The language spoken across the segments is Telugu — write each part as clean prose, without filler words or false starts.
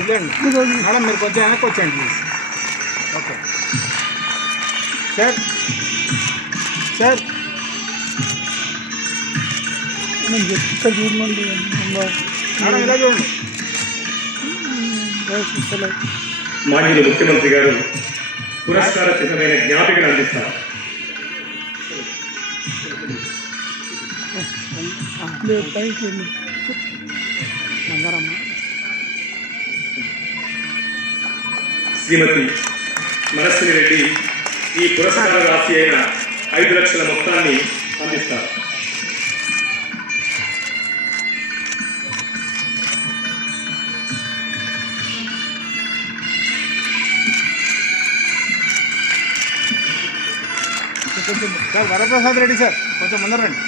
వదిలేండి మేడం, మీరు కొంచెం వెనక్కి వచ్చేయండి ప్లీజ్. Okay sir. సార్ ఇక్కడ చూడండి మేడం, ఇలా చూడండి. మాజీ ముఖ్యమంత్రి గారు పురస్కార చిహ్నమైన జ్ఞాపికను అందిస్తారు. శ్రీమతి మనస్విని రెడ్డి ఈ పురస్కార రాశి అయిన 5 లక్షల మొత్తాన్ని అందిస్తారు. సార్ వరప్రసాద్ రెడ్డి సార్, కొంచెం ముందర రండి.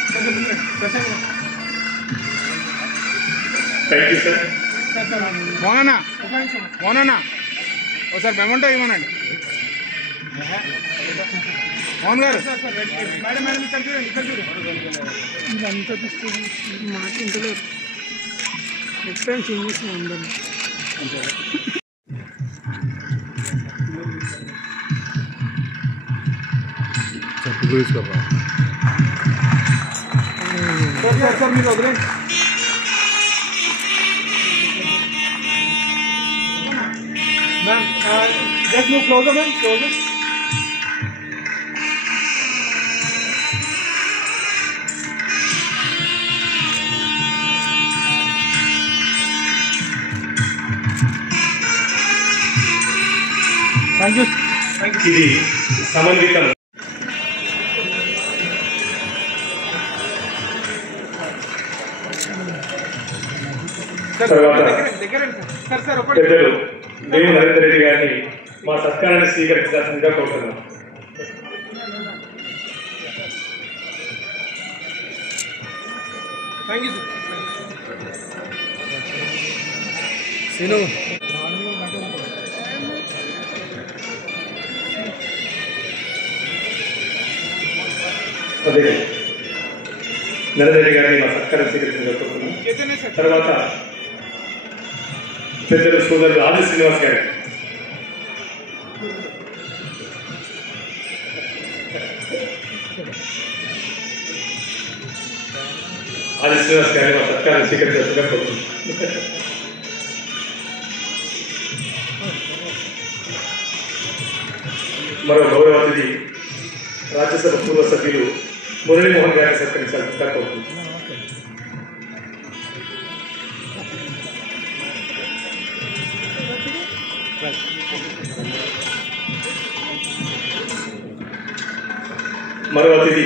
Thank you sir. మోనన్నా ఒకసారి మెమంటో ఇవ్వనండి. మోహన్ గారు మేడం మేడం ఇక్కడ చూడండి, ఇక్కడ చూడండి. ఇదంతా మాట ఇంటలేదు. ఎక్స్పీరియన్స్ ఇంగ్లీష్ అందరం చెప్పు చూసుకోబా సార్. మీరు వదిలేండి. Ma'am, just move closer, ma'am. Closer. Thank you. ఇది సమన్వితం. తర్వాత పెద్దలు దేవు నరేందర్ రెడ్డి గారిని మా సత్కారాన్ని స్వీకరించాల్సిందిగా కోరుతున్నాం. అదే నరేందర్ రెడ్డి గారిని మా సత్కారం స్వీకరించాల్సిందిగా కోరుతున్నాం. తర్వాత పెద్దలు సోదరులు ఆది శ్రీనివాస్ గారు గారిని మా సత్కారం స్వీకరించాల్సిందిగా కోరుతున్నాం. మరో గౌరవ అతిథి రాజ్యసభ పూర్వ సభ్యులు మురళీమోహన్ గారిని సత్కరించాల్సిందిగా కోరుతున్నాం. మరో అతిథి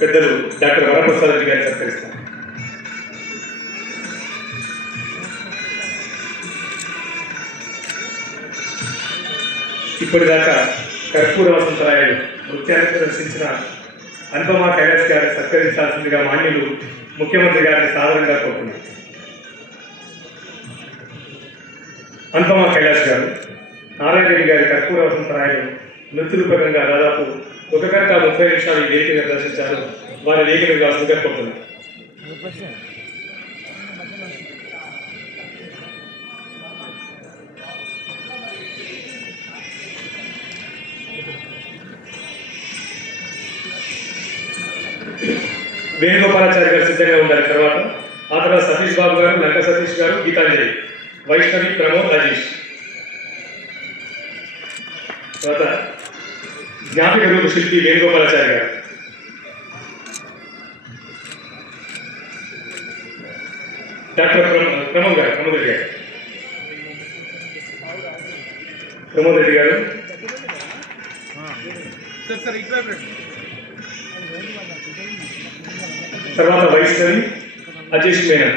పెద్దలు డాక్టర్ వరప్రసాద్ రెడ్డి గారిని సత్కరిస్తారు. ఇప్పటిదాకా కర్పూర వసంతరాయలు నృత్యాన్ని ప్రదర్శించిన అనుపమ కైలాస్ గారిని సత్కరించాల్సిందిగా మాన్యులు ముఖ్యమంత్రి గారిని సాధారణంగా కోరుతున్నారు. అనుపమ కైలాస్ గారు నారాయణ రెడ్డి గారి కర్పూర వసంతరాయలు నృత్య రూపకంగా దాదాపు 1 గంట 30 నిమిషాలు ఈ వేదికగా ప్రదర్శించారు. వారి వేదికగా కావాల్సిందిగా కోరుతున్నారు. వేణుగోపాలాచారి గారు సిద్ధంగా ఉండాలి. ఆ తర్వాత సతీష్ బాబు గారు, లంక సతీష్ గారు, గీతాంజలి, వైష్ణవి, ప్రమోద్, అజీష్. తర్వాత జ్ఞాపిక రూప శిల్పి వేణుగోపాలాచారి గారు. డాక్టర్ ప్రమోద్ రెడ్డి గారు. ప్రమోద్ రెడ్డి గారు. తర్వాత వైష్ణవి, అజేష్ మేనన్.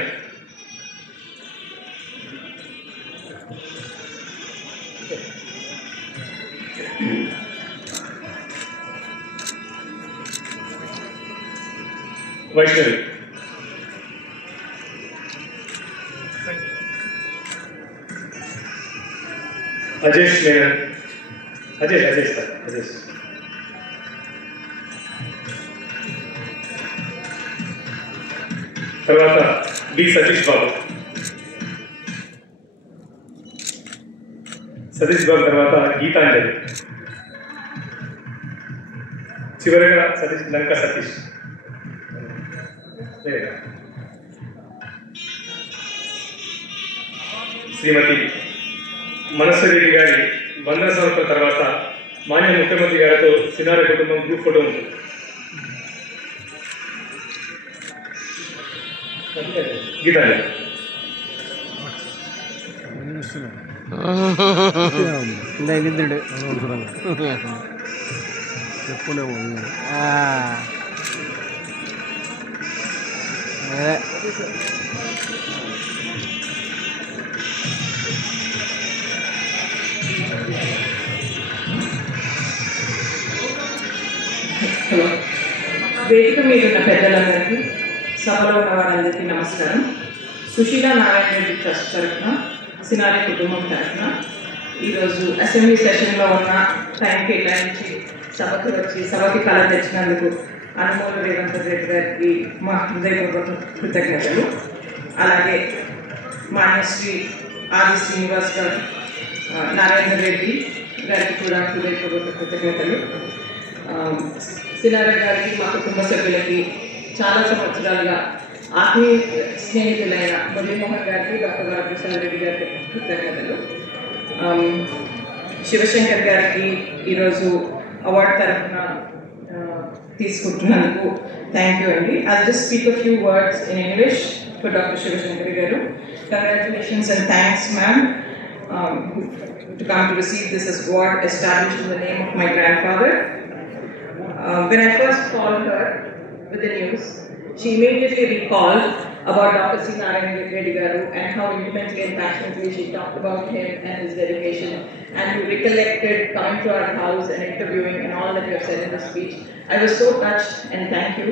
వైష్ణవి. అజేష్ మేనన్. అజేష్ సార్, అజేష్. తర్వాత బి సతీష్ బాబు. సతీష్ బాబు తర్వాత గీతాంజలి, చివరిగా లంక సతీష్. శ్రీమతి మనస్వి రెడ్డి గారి వందన సంవత్సరం తర్వాత మాన్య ముఖ్యమంత్రి గారితో సినారె కుటుంబం గ్రూప్ ఫోటో ఉంటుంది. గీతాంజలి. చెప్పులేము వేదిక మీద ఉన్న పెద్దలందరికీ, సభలో ఉన్న వారందరికీ నమస్కారం. సుశీల నారాయణ రెడ్డి ట్రస్ట్ తరఫున, సినారె కుటుంబం తరఫున ఈరోజు అసెంబ్లీ సెషన్లో ఉన్న టైం కేటాయించి సభకి కళ తెచ్చినందుకు అనుమోల రేవంత్ రెడ్డి గారికి మా హృదయపూర్వక కృతజ్ఞతలు. అలాగే మాన్యశ్రీ ఆది శ్రీనివాస్ గారు, నారాయణ రెడ్డి గారికి కూడా హృదయపూర్వక కృతజ్ఞతలు. సినారె గారికి, మా కుటుంబ సభ్యులకి చాలా సంవత్సరాలుగా ఆత్మీయ స్నేహితులైన మురళీమోహన్ గారికి, డాక్టర్ రామకృష్ణ రెడ్డి గారికి కృతజ్ఞతలు. శివశంకర్ గారికి ఈరోజు అవార్డు తరఫున తీసుకుంటున్నందుకు థ్యాంక్ యూ అండి. I just speak a few words in English for doctor Shivashankar గారు. Congratulations and thanks ma'am to come to receive this award established in the name of my grandfather. When I first called her with the news, she immediately recalled about Dr. C. Narayana Reddy Garu and how intimately and passionately she talked about him and his dedication, and you recollected coming to our house and interviewing and all that you have said in the speech. I was so touched, and thank you.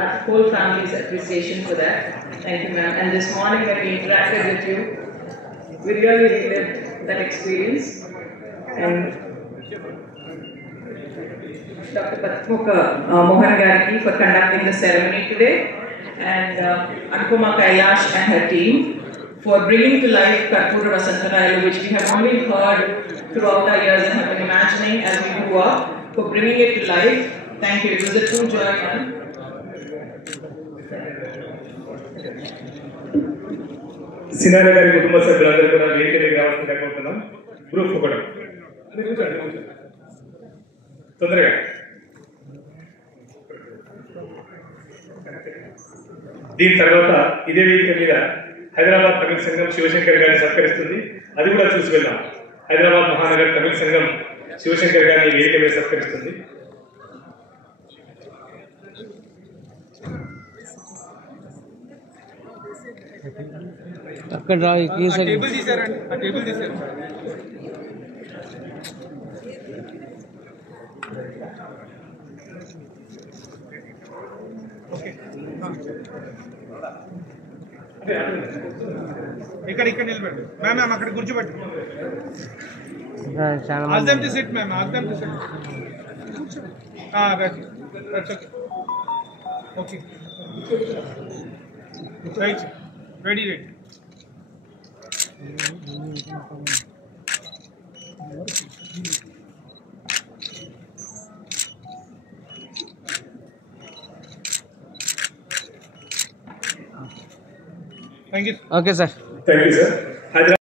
Our whole family's appreciation for that. Thank you, ma'am. And this morning when we interacted with you, we really relived that experience. And Dr. Patmukha Mohan Gargi for conducting the ceremony today, and Anupama Kailash and her team for bringing to life Karpura Vasantarayalu, which we have only heard throughout our years and have been imagining as we grew up, for bringing it to life. Thank you. It was a true joy, ma'am. Cinare గారి కుటుంబ సభ్యులందరూ కూడా వేదికకి రావాల్సిందిగా కోరుతున్నాం. గ్రూప్ ఒకటి తొందరగా. దీని తర్వాత ఇదే వేదిక మీద హైదరాబాద్ తమిళ సంఘం శివశంకర్ గారిని సత్కరిస్తుంది. అది కూడా చూసి వెళ్దాం. హైదరాబాద్ మహానగర్ తమిళ సంఘం శివశంకర్ గారిని వేదిక మీద సత్కరిస్తుంది. అక్కడ టేబుల్ తీసారండి, ఆ టేబుల్ తీసారు. ఇక్కడ ఇక్కడ నిలబెట్టు మ్యామ్, మ్యామ్ అక్కడ కూర్చోబెట్టు. Ask them to sit, ma'am. Ask them to sit. That's okay. Okay. Right. Ready, ready. Thank you. Okay sir. Thank you sir.